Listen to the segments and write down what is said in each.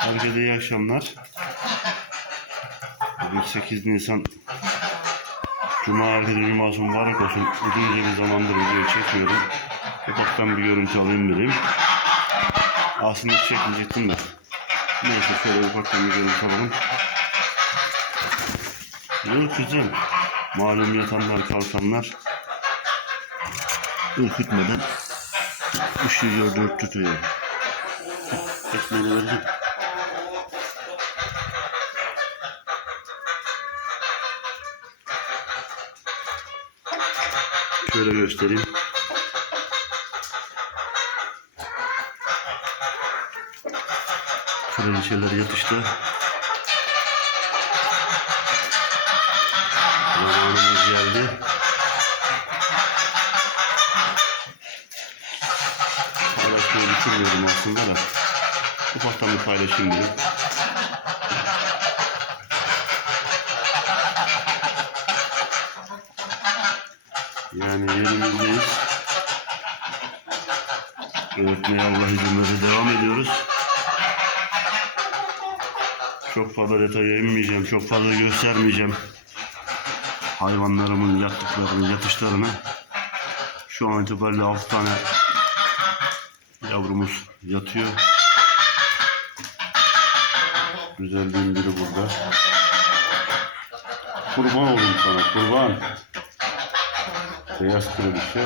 Herkese iyi akşamlar. Bugün 8 Nisan Cuma herkese cuması mübarek olsun. Uzunca bir zamandır video çekmiyorum. Ufaktan bir görüntü alayım dedim. Aslında çekmeyecektim de. Neyse şöyle ufaktan bir görüntü alalım. Kızım. Malum yatanlar kalkanlar ürkütmeden üşüyor dört tutuyor. Ekmeğini vereceğim. Şöyle göstereyim. Kraliçeler yatışta. Zamanımız geldi. Paylaşmayı düşünmüyordum aslında da. Ufaktan bir paylaşayım dedim. Yani yerimizdeyiz. Öğretmeye Allah verirse devam ediyoruz. Çok fazla detaya inmeyeceğim, çok fazla göstermeyeceğim. Hayvanlarımın yattıklarını, yatışlarını. Şu an itibariyle 6 tane yavrumuz yatıyor. Güzelliğin biri burada. Kurban olayım sana, kurban. Beyaz kraliçe.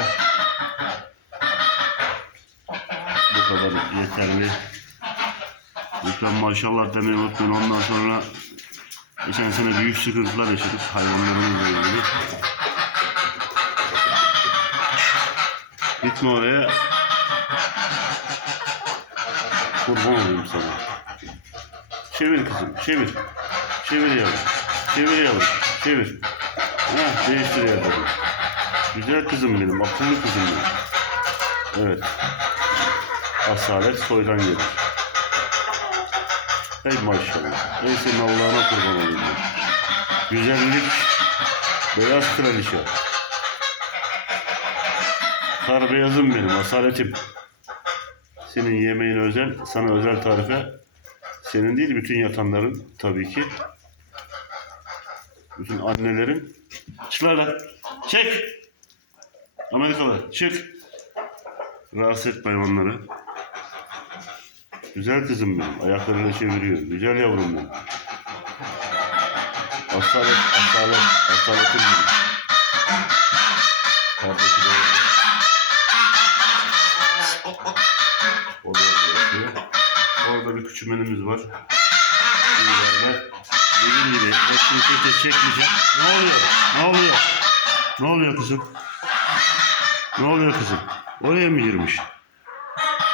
Bu kadar yeterli. Lütfen maşallah demeyi unutmayın. Ondan sonra geçen sene büyük sıkıntılar yaşadık hayvanlarımızla ilgili. Gitme oraya. Kurban olayım sana. Çevir kızım, çevir. Çevir yavrum. Çevir yavrum. Çevir. Ha, değiştir yavrum. Güzel kızım benim, akıllı kızım benim. Evet. Asalet soydan gelir. Ey maşallah. Ey senin Allah'ına kurban olayım. Güzellik, beyaz kraliçe. Kar beyazım benim, asaletim. Senin yemeğin özel, sana özel tarife. Senin değil, bütün yatanların tabii ki. Bütün annelerin. Lan. Çek. Amerikalı çık. Rahatsız etme hayvanları. Güzel kızım benim. Ayaklarını çeviriyor. Güzel yavrum benim. Asalet, asalet, asaletim benim. Kardeşi de. O da orada bir küçümenimiz var. Böyle. Dediğim gibi tek çekmeyeceğim. Ne oluyor? Ne oluyor? Ne oluyor kızım? Ne oluyor kızım? Oraya mı girmiş?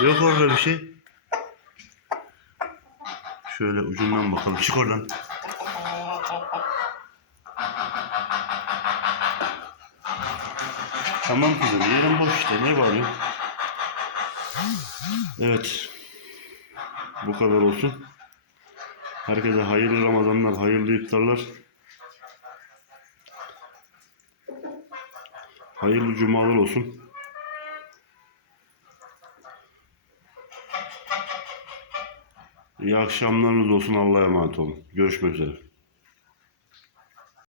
Yok orada bir şey. Şöyle ucundan bakalım. Çık oradan. Tamam kızım. Yerin boş işte. Ne var ya? Evet. Bu kadar olsun. Herkese hayırlı Ramazanlar, hayırlı iftarlar. Hayırlı cumalar olsun. İyi akşamlarınız olsun. Allah'a emanet olun. Görüşmek üzere.